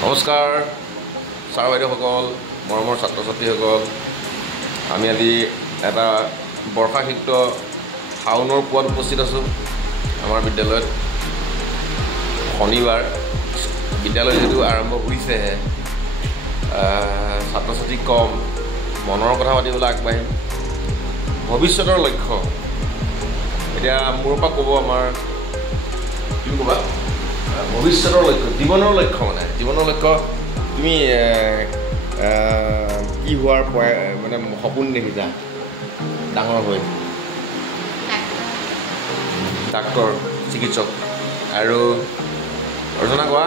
নমস্কাৰ ছাৰ বাইদেউসকল, মৰমৰ ছাত্ৰ ছাত্ৰীসকল। আমি আজি এটা বৰ্ষাসিক্ত শাওনৰ পুৱাত উপস্থিত আছোঁ আমাৰ বিদ্যালয়ত। শনিবাৰ, বিদ্যালয় যিহেতু আৰম্ভ হৈছেহে, ছাত্ৰ ছাত্ৰী কম, মনৰ কথা পাতিবলৈ আগবাঢ়িম। ভৱিষ্যতৰ লক্ষ্য এতিয়া মোৰ পৰা ক'ব, আমাৰ কি ক'বা, ভৱিষ্যতৰ লক্ষ্য, জীৱনৰ লক্ষ্য মানে জীৱনৰ লক্ষ্য তুমি কি হোৱাৰ মানে সপোন দেখিছা ডাঙৰ হৈ? ডাক্তৰ, চিকিৎসক। আৰু অৰ্জনা কোৱা?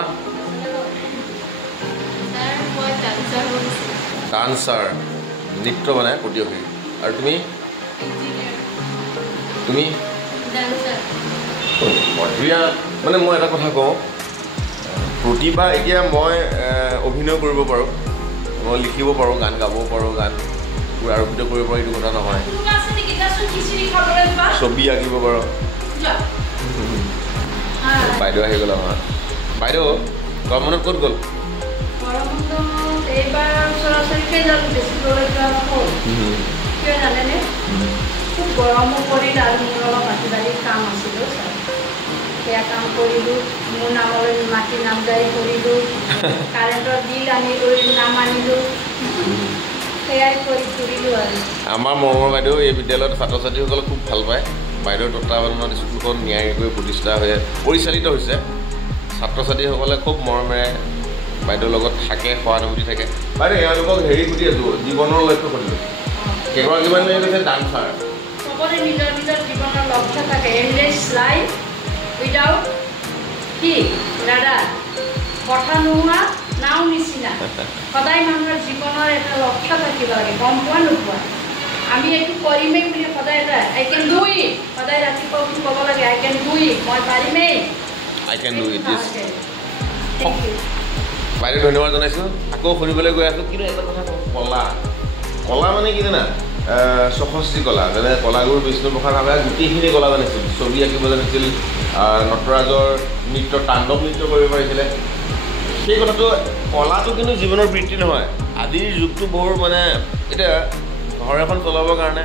ডান্সাৰ, নৃত্য মানে প্ৰতিযোগী। আৰু তুমি? তুমি প্ৰতিভা মানে মই এটা কথা কওঁ, প্ৰতিভা এতিয়া মই অভিনয় কৰিব পাৰোঁ, মই লিখিব পাৰোঁ, গান গাব পাৰোঁ, গান আৰোপিত কৰিব পাৰোঁ, এইটো কথা নহয়। ছবি আঁকিব পাৰোঁ। বাইদেউ আহি গ'ল আমাৰ। বাইদেউ গৰম বন্ধত ক'ত গ'ল? খুব গৰমো পৰিল আৰু মোৰ অলপ মাটি বাৰীৰ কাম আছিলোঁ, সেয়া কাম কৰিলোঁ। মোৰ নামলৈ মাটি নামজাৰি কৰিলোঁ, কাৰেণ্টৰ বিল আনিলোঁ, নাম আনিলোঁ, সেয়াই কৰি ফুৰিলোঁ। আৰু আমাৰ মৰমৰ বাইদেউ এই বিদ্যালয়ত ছাত্ৰ ছাত্ৰীসকলক খুব ভাল পায়। বাইদেউৰ তত্বাৱধানত স্কুলখন নিয়াৰিকৈ প্ৰতিষ্ঠা হৈ পৰিচালিত হৈছে। ছাত্ৰ ছাত্ৰীসকলে খুব মৰমেৰে বাইদেউৰ লগত থাকে, সহানুভূতি থাকে। বাইদেউ এওঁলোকক হেৰি সুধি আছোঁ, জীৱনৰ লক্ষ্য সুধিলোঁ। কেইগৰাকীমান কৈছে ডান্সাৰ। চবৰে নিজৰ নিজৰ জীৱনৰ লক্ষ্য থাকে। এণ্ডলেছ লাইফ উইদাউট কি দাদা কথা নোহোৱা নাও নিচিনা। সদায় মানুহৰ জীৱনৰ এটা লক্ষ্য থাকিব লাগে, গম পোৱা নোপোৱা? আমি এইটো কৰিমেই বুলি সদায় এটা আই কেন ডু ইট, সদায় ৰাতিপুৱা উঠি ক'ব লাগে আই কেন ডু ইট, মই পাৰিমেই, আই কেন ডু ইট। বাইদেউ ধন্যবাদ জনাইছোঁ। আকৌ শুনিবলৈ গৈ আছোঁ, কিন্তু এটা কথা কওঁ, কলা কলা মানে কি জানা, ৬৬ কলা, যেনে কলাগুৰু বিষ্ণুপ্ৰসাদ ৰাভাই গোটেইখিনি কলা জানিছিল। ছবি আঁকিব জানিছিল, নটৰাজৰ নৃত্য, তাণ্ডৱ নৃত্য কৰিব পাৰিছিলে। সেই কথাটো, কলাটো কিন্তু জীৱনৰ বৃত্তি নহয়। আজিৰ যুগটো বৰ মানে, এতিয়া ঘৰ এখন চলাবৰ কাৰণে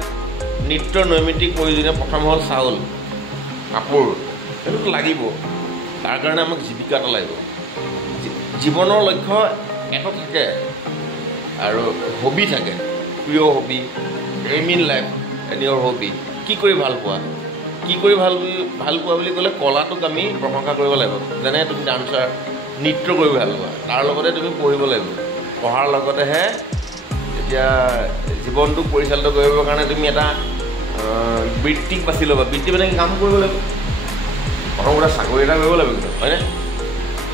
নৃত্যৰ নৈমিত্তিক প্ৰয়োজনীয়। প্ৰথম হ'ল চাউল, কাপোৰ, সেইটোতো লাগিব। তাৰ কাৰণে আমাক জীৱিকা এটা লাগিব। জীৱনৰ লক্ষ্য এটা থাকে আৰু হবি থাকে, প্ৰিয় hobby, aim in life and your hobby. কি কৰি ভাল পোৱা, কি কৰি ভাল পোৱা বুলি ক'লে কলাটোক আমি প্ৰশংসা কৰিব লাগিব। যেনে তুমি ডান্সাৰ, নৃত্য কৰি ভাল পোৱা, তাৰ লগতে তুমি পঢ়িব লাগিব। পঢ়াৰ লগতেহে এতিয়া জীৱনটোক পৰিচালিত কৰিবৰ কাৰণে তুমি এটা বৃত্তিক বাছি ল'বা। বৃত্তি মানে কাম কৰিব লাগিব। প্ৰথম কথা চাকৰি এটা কৰিব লাগিব, কিন্তু হয়নে?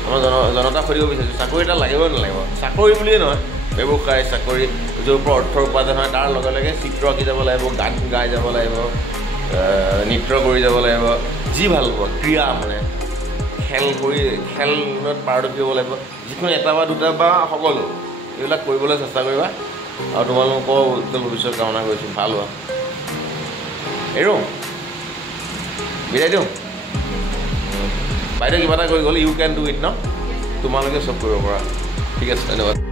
আমাৰ জনতাক সুধিব বিচাৰিছোঁ, চাকৰি এটা লাগিব নালাগিব? চাকৰি বুলিয়ে নহয়, ব্যৱসায়, চাকৰি, য'ৰ পৰা অৰ্থৰ উপাৰ্জন হয়, তাৰ লগে লগে চিত্ৰ আঁকি যাব লাগিব, গান গাই যাব লাগিব, নৃত্য কৰি যাব লাগিব, যি ভাল পাব, ক্ৰীড়া মানে খেলত পাৰদৰ্শী হ'ব লাগিব। যিকোনো এটা বা দুটা বা সকলো এইবিলাক কৰিবলৈ চেষ্টা কৰিবা। আৰু তোমালোকৰ উজ্জ্বল ভৱিষ্যত কামনা কৰিছোঁ। ভাল হোৱা। এৰো বিদায় দিওঁ। বাইদেউ কিবা এটা কৰি গ'ল, ইউ কেন ডু ইট ন? তোমালোকে চব কৰিব পাৰা। ঠিক আছে, ধন্যবাদ।